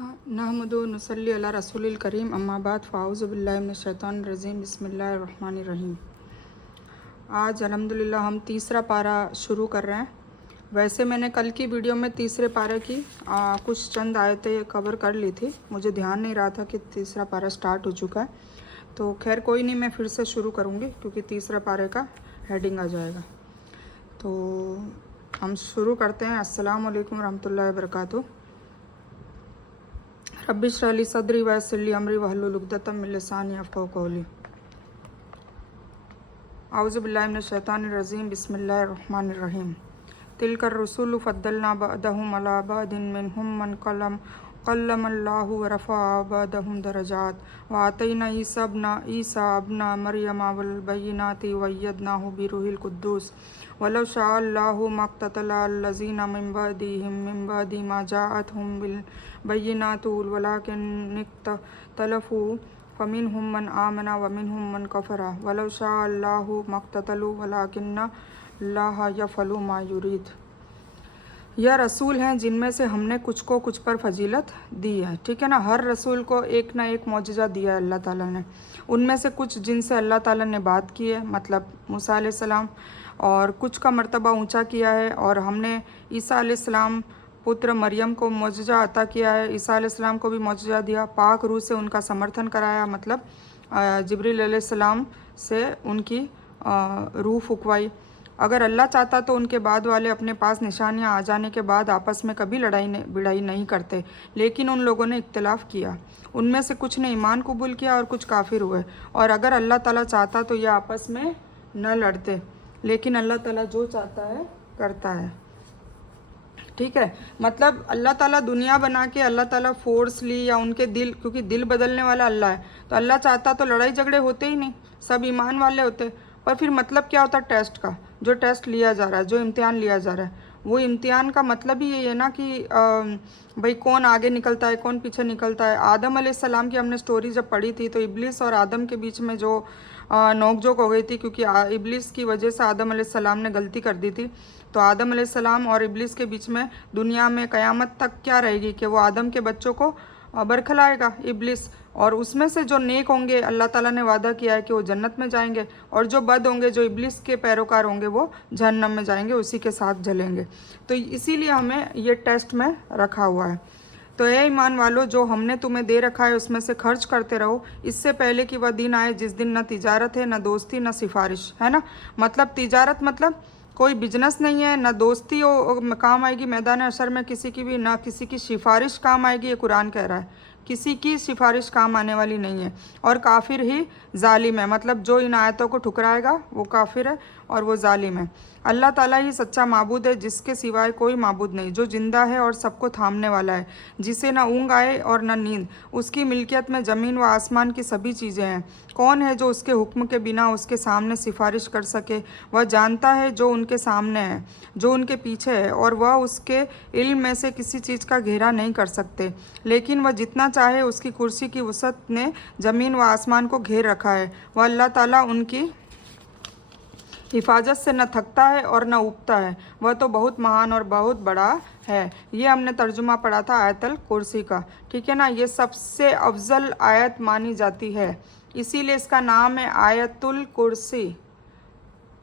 नहमदु नसल्ली अला रसूलिल करीम अम्मा बाद फ़ाऊज़ु बिल्लाहि मिनश शैतानिर रजीम बिस्मिल्लाहिर रहमानिर रहीम। आज अल्हम्दुलिल्लाह हम तीसरा पारा शुरू कर रहे हैं। वैसे मैंने कल की वीडियो में तीसरे पारे की कुछ चंद आयतें कवर कर ली थी, मुझे ध्यान नहीं रहा था कि तीसरा पारा स्टार्ट हो चुका है। तो खैर कोई नहीं, मैं फिर से शुरू करूँगी क्योंकि तीसरा पारे का हेडिंग आ जाएगा। तो हम शुरू करते हैं। अस्सलामु अलैकुम रहमतुल्लाहि व बरकातुहू। रब्बि इश्रह ली सदरी वयस्सिर ली अमरी वहलुल उक़दतम मिन लिसानी यफ़क़हू क़ौली। औज़ु बिल्लाहि मिनश शैतानिर रजीम बिस्मिल्लाहिर रहमानिर रहीम। तिलकर रसूलु फ़द्दलना बअदहुम अला बअदिन मिनहुम मन कल्लमल्लाहु व रफ़अ बअदहुम दरजात व आतैना ईसा इब्न मरियम वल बय्यिनाति व अय्यदनाहु बिरूहिल कुद्दूस वलौ शाअ अल्लाहु मक़्ततला अल्लज़ीना मिन बअदिहिम मिन बअदि मा जाअतहुम बिल बय्यिनातु वलाकिन्न इख्तलफ़ू फ़मिनहुम मन आमना व मिनहुम मन कफ़रा वलौ शाअ अल्लाहु मक़्ततलू वलाकिन्न अल्लाह यफ़अलु मा युरीद। यह रसूल हैं जिनमें से हमने कुछ को कुछ पर फजीलत दी है, ठीक है ना। हर रसूल को एक ना एक मौजज़ा दिया है अल्लाह ताला ने। उनमें से कुछ जिनसे अल्लाह ताला ने बात की है, मतलब मूसा अलैहिस्सलाम, और कुछ का मर्तबा ऊंचा किया है। और हमने ईसा अलैहिस्सलाम पुत्र मरियम को मौजज़ा अता किया है, ईसा अलैहिस्सलाम को भी मौजज़ा दिया, पाक रूह से उनका समर्थन कराया, मतलब जिब्रील अलैहिस्सलाम से उनकी रूह फुकवाई। अगर अल्लाह चाहता तो उनके बाद वाले अपने पास निशानियां आ जाने के बाद आपस में कभी लड़ाई भिड़ाई नहीं करते, लेकिन उन लोगों ने इख्तिलाफ़ किया। उनमें से कुछ ने ईमान कबूल किया और कुछ काफिर हुए। और अगर अल्लाह ताला चाहता तो ये आपस में न लड़ते, लेकिन अल्लाह ताला जो चाहता है करता है, ठीक है। मतलब अल्लाह ताला दुनिया बना के अल्लाह ताला फोर्सली या उनके दिल, क्योंकि दिल बदलने वाला अल्लाह है, तो अल्लाह चाहता तो लड़ाई झगड़े होते ही नहीं, सब ईमान वाले होते। पर फिर मतलब क्या होता टेस्ट का, जो टेस्ट लिया जा रहा है, जो इम्तिहान लिया जा रहा है, वो इम्तिहान का मतलब ही ये है ना कि भाई कौन आगे निकलता है कौन पीछे निकलता है। आदम अलैहिस्सलाम की हमने स्टोरी जब पढ़ी थी तो इब्लिस और आदम के बीच में जो नोकझोंक हो गई थी, क्योंकि इब्लिस की वजह से आदम अलैहिस्सलाम ने गलती कर दी थी। तो आदम अलैहिस्सलाम और इब्लिस के बीच में दुनिया में क़यामत तक क्या रहेगी कि वो आदम के बच्चों को बरखलाएगा इब्लिस, और उसमें से जो नेक होंगे अल्लाह ताला ने वादा किया है कि वो जन्नत में जाएंगे, और जो बद होंगे, जो इब्लिस के पैरोकार होंगे, वो जहन्नम में जाएंगे, उसी के साथ जलेंगे। तो इसीलिए हमें ये टेस्ट में रखा हुआ है। तो ये ईमान वालों, जो हमने तुम्हें दे रखा है उसमें से खर्च करते रहो, इससे पहले कि वह दिन आए जिस दिन न तिजारत है, न दोस्ती, न सिफारिश, है ना। मतलब तिजारत मतलब कोई बिजनेस नहीं है, न दोस्ती काम आएगी मैदान हशर में किसी की भी, ना किसी की सिफारिश काम आएगी। ये कुरान कह रहा है, किसी की सिफारिश काम आने वाली नहीं है। और काफिर ही जालिम है, मतलब जो इन आयतों को ठुकराएगा वो काफिर है और वो जालिम है। अल्लाह ताला ही सच्चा माबूद है, जिसके सिवाय कोई माबूद नहीं, जो जिंदा है और सबको थामने वाला है, जिसे ना ऊँग आए और न नींद। उसकी मिल्कियत में ज़मीन व आसमान की सभी चीज़ें हैं। कौन है जो उसके हुक्म के बिना उसके सामने सिफारिश कर सके। वह जानता है जो उनके सामने है, जो उनके पीछे है, और वह उसके इल्म में से किसी चीज़ का घेरा नहीं कर सकते। लेकिन वह जितना चाहे, उसकी कुर्सी की वसअत ने ज़मीन व आसमान को घेर रखा है। वह अल्लाह ताला उनकी हिफाजत से न थकता है और न ऊबता है, वह तो बहुत महान और बहुत बड़ा है। ये हमने तर्जुमा पढ़ा था आयतल कुर्सी का, ठीक है ना। ये सबसे अफजल आयत मानी जाती है, इसीलिए इसका नाम है आयतुल कुर्सी।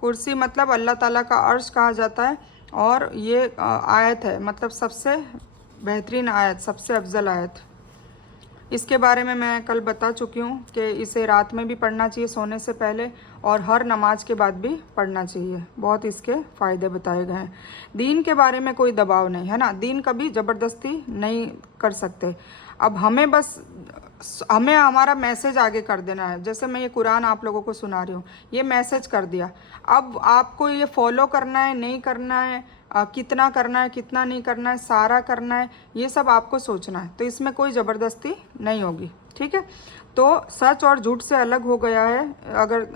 कुर्सी मतलब अल्लाह ताला का अर्श कहा जाता है, और ये आयत है मतलब सबसे बेहतरीन आयत, सबसे अफजल आयत। इसके बारे में मैं कल बता चुकी हूँ कि इसे रात में भी पढ़ना चाहिए सोने से पहले, और हर नमाज के बाद भी पढ़ना चाहिए। बहुत इसके फ़ायदे बताए गए हैं। दीन के बारे में कोई दबाव नहीं है ना, दीन कभी ज़बरदस्ती नहीं कर सकते। अब हमें हमारा मैसेज आगे कर देना है। जैसे मैं ये कुरान आप लोगों को सुना रही हूँ, ये मैसेज कर दिया, अब आपको ये फॉलो करना है नहीं करना है, कितना करना है कितना नहीं करना है, सारा करना है, ये सब आपको सोचना है। तो इसमें कोई ज़बरदस्ती नहीं होगी, ठीक है। तो सच और झूठ से अलग हो गया है अगर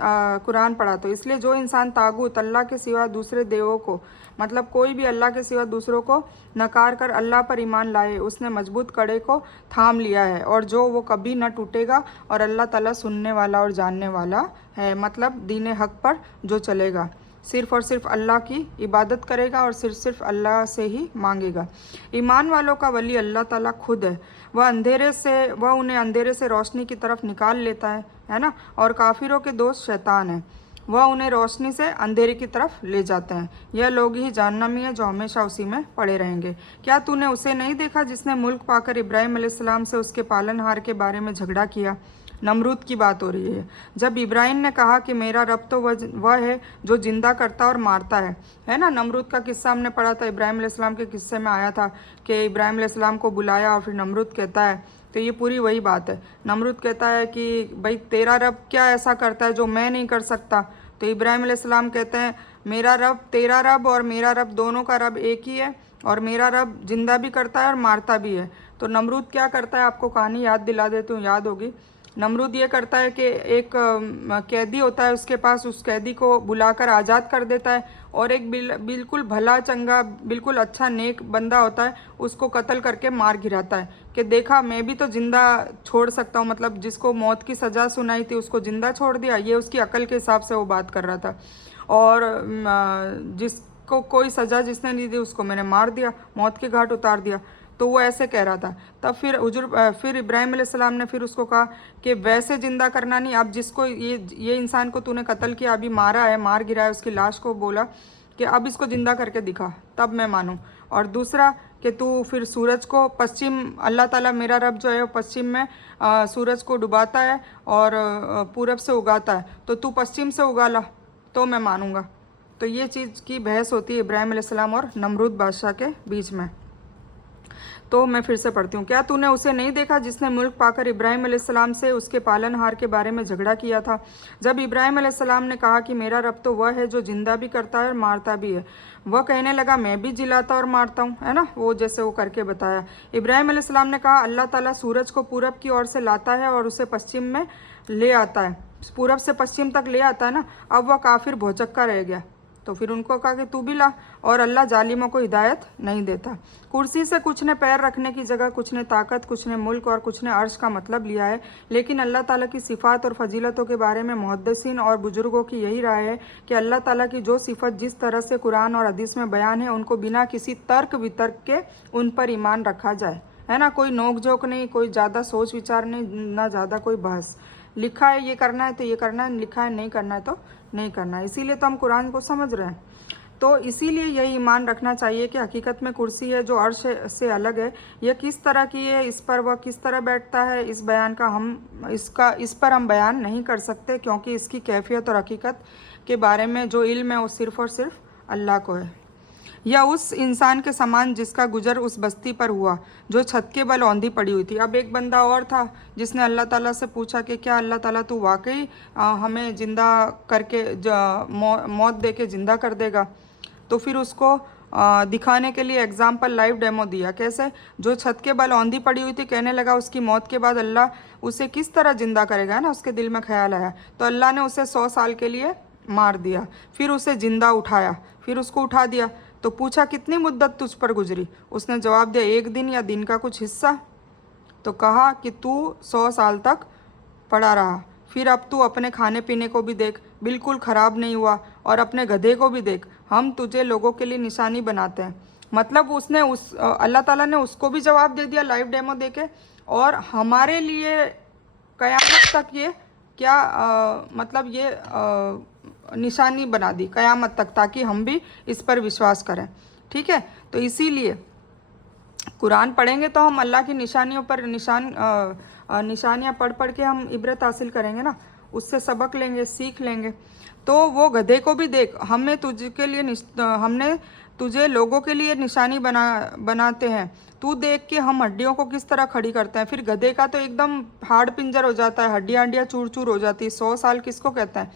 कुरान पढ़ा तो। इसलिए जो इंसान तागूत, अल्लाह के सिवा दूसरे देवों को, मतलब कोई भी अल्लाह के सिवा दूसरों को नकार कर अल्लाह पर ईमान लाए, उसने मजबूत कड़े को थाम लिया है, और जो वो कभी न टूटेगा। और अल्लाह ताला सुनने वाला और जानने वाला है, मतलब दीन हक पर जो चलेगा। सिर्फ़ और सिर्फ अल्लाह की इबादत करेगा और सिर्फ अल्लाह से ही मांगेगा। ईमान वालों का वली अल्लाह ताला खुद है। वह उन्हें अंधेरे से रोशनी की तरफ निकाल लेता है ना। और काफिरों के दोस्त शैतान है, वह उन्हें रोशनी से अंधेरे की तरफ ले जाते हैं। यह लोग ही जहन्नमी है जो हमेशा उसी में पड़े रहेंगे। क्या तूने उसे नहीं देखा जिसने मुल्क पाकर इब्राहिम अलैहिस्सलाम से उसके पालनहार के बारे में झगड़ा किया? नमरूद की बात हो रही है। जब इब्राहिम ने कहा कि मेरा रब तो वह है जो जिंदा करता और मारता है ना। नमरूद का किस्सा हमने पढ़ा था, इब्राहिम अलैहिस्सलाम के किस्से में आया था कि इब्राहिम अलैहिस्सलाम को बुलाया और फिर नमरूद कहता है, तो ये पूरी वही बात है। नमरूद कहता है कि भाई तेरा रब क्या ऐसा करता है जो मैं नहीं कर सकता? तो इब्राहिम अलैहिस्सलाम कहते हैं मेरा रब, तेरा रब और मेरा रब दोनों का रब एक ही है, और मेरा रब जिंदा भी करता है और मारता भी है। तो नमरूद क्या करता है, आपको कहानी याद दिला देती हूँ, याद होगी। नमरूद ये करता है कि एक कैदी होता है उसके पास, उस कैदी को बुलाकर आज़ाद कर देता है, और एक बिल्कुल भला चंगा बिल्कुल अच्छा नेक बंदा होता है उसको कत्ल करके मार गिराता है कि देखा मैं भी तो ज़िंदा छोड़ सकता हूँ। मतलब जिसको मौत की सज़ा सुनाई थी उसको ज़िंदा छोड़ दिया, ये उसकी अकल के हिसाब से वो बात कर रहा था। और जिसको कोई सज़ा जिसने नहीं दी उसको मैंने मार दिया, मौत के घाट उतार दिया। तो वो ऐसे कह रहा था। तब फिर इब्राहिम अलैहिस्सलाम ने फिर उसको कहा कि वैसे ज़िंदा करना नहीं, अब जिसको ये इंसान को तूने कत्ल किया, अभी मारा है, मार गिरा है, उसकी लाश को बोला कि अब इसको ज़िंदा करके दिखा तब मैं मानूं। और दूसरा कि तू फिर सूरज को पश्चिम, अल्लाह ताला मेरा रब जो है वो पश्चिम में सूरज को डुबाता है और पूरब से उगाता है, तो तू पश्चिम से उगा ला तो मैं मानूंगा। तो ये चीज़ की बहस होती है इब्राहिम अलैहिस्सलाम और नमरूद बादशाह के बीच में। तो मैं फिर से पढ़ती हूँ। क्या तूने उसे नहीं देखा जिसने मुल्क पाकर इब्राहिम अलैहिस्सलाम से उसके पालनहार के बारे में झगड़ा किया था? जब इब्राहिम अलैहिस्सलाम ने कहा कि मेरा रब तो वह है जो जिंदा भी करता है और मारता भी है, वह कहने लगा मैं भी जिलाता और मारता हूँ, है ना, वो जैसे वो करके बताया। इब्राहिम अलैहिस्सलाम ने कहा अल्लाह ताला सूरज को पूरब की ओर से लाता है और उसे पश्चिम में ले आता है, पूरब से पश्चिम तक ले आता है ना। अब वह काफिर भौचक्का रह गया, तो फिर उनको कहा कि तू भी ला, और अल्लाह जालिमों को हिदायत नहीं देता। कुर्सी से कुछ ने पैर रखने की जगह कुछ ने ताकत, कुछ ने मुल्क और कुछ ने अर्श का मतलब लिया है, लेकिन अल्लाह ताला की सिफ़ात और फजीलतों के बारे में मुहद्दिसीन और बुजुर्गों की यही राय है कि अल्लाह ताला की जो सिफ़त जिस तरह से कुरान और हदीस में बयान है उनको बिना किसी तर्क वितर्क के उन पर ईमान रखा जाए, है ना। कोई नोक झोंक नहीं, कोई ज़्यादा सोच विचार नहीं, ना ज़्यादा कोई बहस। लिखा है ये करना है तो ये करना है, लिखा है नहीं करना है तो नहीं करना है, इसीलिए तो हम कुरान को समझ रहे हैं। तो इसीलिए यही ईमान रखना चाहिए कि हकीकत में कुर्सी है जो अर्श से अलग है, यह किस तरह की है, इस पर वह किस तरह बैठता है, इस पर हम बयान नहीं कर सकते, क्योंकि इसकी कैफियत और हकीकत के बारे में जो इल्म है वो सिर्फ़ और सिर्फ अल्लाह को है। या उस इंसान के समान जिसका गुजर उस बस्ती पर हुआ जो छत के बल औंधी पड़ी हुई थी। अब एक बंदा और था जिसने अल्लाह ताला से पूछा कि क्या अल्लाह ताला तू वाकई हमें ज़िंदा करके मौत दे के ज़िंदा कर देगा? तो फिर उसको दिखाने के लिए एग्जाम्पल लाइव डेमो दिया। कैसे? जो छत के बल औंधी पड़ी हुई थी, कहने लगा उसकी मौत के बाद अल्लाह उसे किस तरह ज़िंदा करेगा, है ना, उसके दिल में ख्याल आया। तो अल्लाह ने उसे 100 साल के लिए मार दिया, फिर उसे ज़िंदा उठाया, फिर उसको उठा दिया। तो पूछा कितनी मुद्दत तुझ पर गुजरी? उसने जवाब दिया 1 दिन या दिन का कुछ हिस्सा। तो कहा कि तू 100 साल तक पड़ा रहा, फिर अब तू अपने खाने पीने को भी देख, बिल्कुल ख़राब नहीं हुआ, और अपने गधे को भी देख, हम तुझे लोगों के लिए निशानी बनाते हैं। मतलब उसने अल्लाह ताला ने उसको भी जवाब दे दिया लाइव डेमो देके, और हमारे लिए क़यामत तक ये क्या मतलब ये निशानी बना दी क़यामत तक, ताकि हम भी इस पर विश्वास करें। ठीक है, तो इसीलिए कुरान पढ़ेंगे तो हम अल्लाह की निशानियों पर निशानियाँ पढ़ पढ़ के हम इबरत हासिल करेंगे ना, उससे सबक लेंगे, सीख लेंगे। तो वो गधे को भी देख, हमने तुझे लोगों के लिए निशानी बनाते हैं, तू देख के हम हड्डियों को किस तरह खड़ी करते हैं। फिर गधे का तो एकदम हाड़ पिंजर हो जाता है, हड्डियाँ चूर चूर हो जाती है। 100 साल किसको कहते हैं?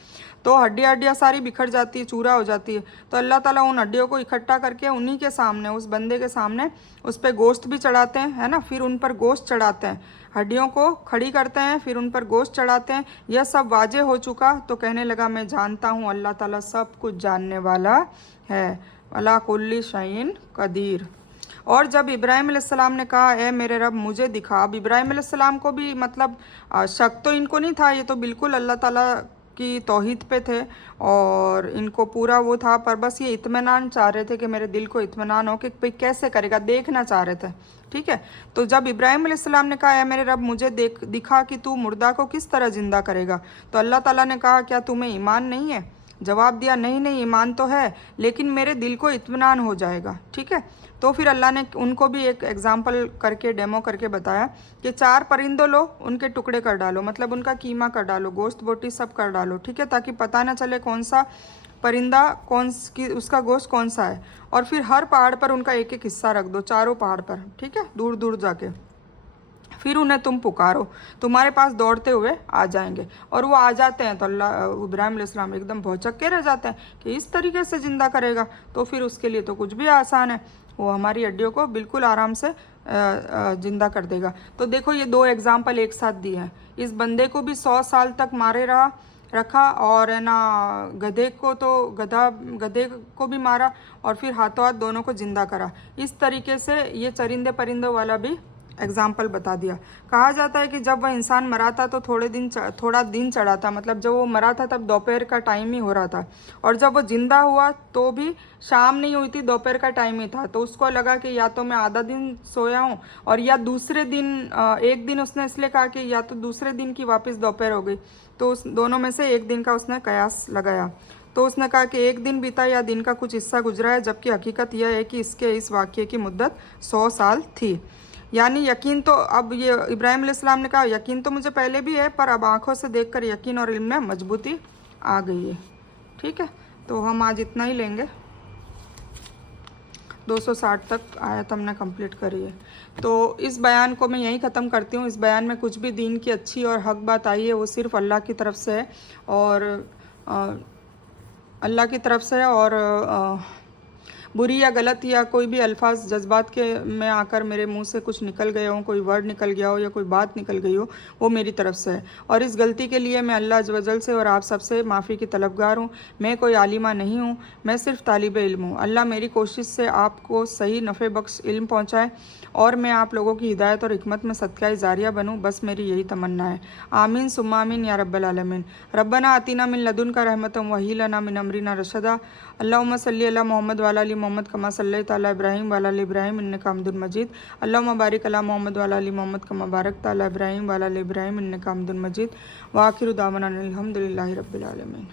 तो हड्डियाँ सारी बिखर जाती है, चूरा हो जाती है। तो अल्लाह ताला उन हड्डियों को इकट्ठा करके उन्हीं के सामने, उस बंदे के सामने उस पर गोश्त भी चढ़ाते हैं, है ना, फिर उन पर गोश्त चढ़ाते हैं, हड्डियों को खड़ी करते हैं, फिर उन पर गोश्त चढ़ाते हैं। यह सब वाजे हो चुका तो कहने लगा मैं जानता हूँ अल्लाह ताला सब कुछ जानने वाला है, अला कुल्ली शैइन कदीर। और जब इब्राहिम अलैहिस्सलाम ने कहा ए मेरे रब मुझे दिखा, अब इब्राहिम अलैहिस्सलाम को भी मतलब शक तो इनको नहीं था, ये तो बिल्कुल अल्लाह ताला की तौहीद पे थे और इनको पूरा वो था, पर बस ये इत्मीनान चाह रहे थे कि मेरे दिल को इत्मीनान हो कि भाई कैसे करेगा, देखना चाह रहे थे। ठीक है, तो जब इब्राहिम अलैहिस्सलाम ने कहा, मेरे रब मुझे दिखा कि तू मुर्दा को किस तरह ज़िंदा करेगा, तो अल्लाह ताला ने कहा क्या तुम्हें ईमान नहीं है? जवाब दिया नहीं नहीं, ईमान तो है, लेकिन मेरे दिल को इत्मीनान हो जाएगा। ठीक है, तो फिर अल्लाह ने उनको भी एक एग्जाम्पल करके, डेमो करके बताया कि 4 परिंदों लो, उनके टुकड़े कर डालो, मतलब उनका कीमा कर डालो, गोश्त बोटी सब कर डालो। ठीक है, ताकि पता ना चले कौन सा परिंदा उसका गोश्त कौन सा है। और फिर हर पहाड़ पर उनका एक एक हिस्सा रख दो, चारों पहाड़ पर। ठीक है, दूर दूर जाके फिर उन्हें तुम पुकारो, तुम्हारे पास दौड़ते हुए आ जाएंगे। और वो आ जाते हैं तो अल्लाह इब्राहिम अलैहिस्सलाम एकदम भौचक के रह जाते हैं कि इस तरीके से ज़िंदा करेगा, तो फिर उसके लिए तो कुछ भी आसान है, वो हमारी हड्डियों को बिल्कुल आराम से ज़िंदा कर देगा। तो देखो ये 2 एग्जाम्पल एक साथ दिए हैं। इस बंदे को भी 100 साल तक मारे रखा, और है ना गधे को भी मारा, और फिर हाथों हाथ दोनों को ज़िंदा करा। इस तरीके से ये चरिंदे परिंदों वाला भी एग्जाम्पल बता दिया। कहा जाता है कि जब वह इंसान मरा था तो थोड़ा दिन चढ़ा था, मतलब जब वो मरा था तब दोपहर का टाइम ही हो रहा था, और जब वो जिंदा हुआ तो भी शाम नहीं हुई थी, दोपहर का टाइम ही था। तो उसको लगा कि या तो मैं आधा दिन सोया हूँ, और या दूसरे दिन एक दिन उसने इसलिए कहा कि या तो दूसरे दिन की वापस दोपहर हो गई, तो उस दोनों में से एक दिन का उसने कयास लगाया। तो उसने कहा कि एक दिन बीता या दिन का कुछ हिस्सा गुजरा है, जबकि हकीकत यह है कि इसके इस वाक्य की मुद्दत 100 साल थी। यानी यकीन तो, अब ये इब्राहिम अलैहिस्सलाम ने कहा यकीन तो मुझे पहले भी है, पर अब आंखों से देखकर यकीन और इल्म में मजबूती आ गई है। ठीक है, तो हम आज इतना ही लेंगे। 260 तक आयत हमने कंप्लीट करी है। तो इस बयान को मैं यहीं ख़त्म करती हूँ। इस बयान में कुछ भी दीन की अच्छी और हक बात आई है वो सिर्फ़ अल्लाह की तरफ से है, और अल्लाह की तरफ से है, और बुरी या गलत या कोई भी अल्फाज जज्बात के में आकर मेरे मुंह से कुछ निकल गए हों, कोई वर्ड निकल गया हो या कोई बात निकल गई हो, वो मेरी तरफ से है। और इस गलती के लिए मैं अल्लाह अज़्ज़ वजल से और आप सबसे माफ़ी की तलबगार हूँ। मैं कोई आलिमा नहीं हूँ, मैं सिर्फ तालिब इल्म हूँ। अल्लाह मेरी कोशिश से आपको सही नफ़े बख्श इल्म पहुँचाए, और मैं आप लोगों की हिदायत और हिकमत में सदका जारिया बनूँ, बस मेरी यही तमन्ना है। आमीन सुम्मा आमीन या रब्बल आलमीन। रब्बना आतिना मिन लदुनका रहमतम वही लना मिन अमरिना रशदा। अल्लाहुम्मा सल्ली अला मोहम्मद व अला आलि मोहम्मद कमा सल्लैता अला इब्राहीम व अला आलि इब्राहीम इन्नका हमीदुम मजीद। अल्लाहुम्मा बारिक अला मोहम्मद व अला आलि मोहम्मद कमा बारकता अला इब्राहीम व अला आलि इब्राहीम इन्नका हमीदुम मजीद। व आखिरु दावाना अनिल हम्दुलिल्लाहि रब्बिल आलमीन।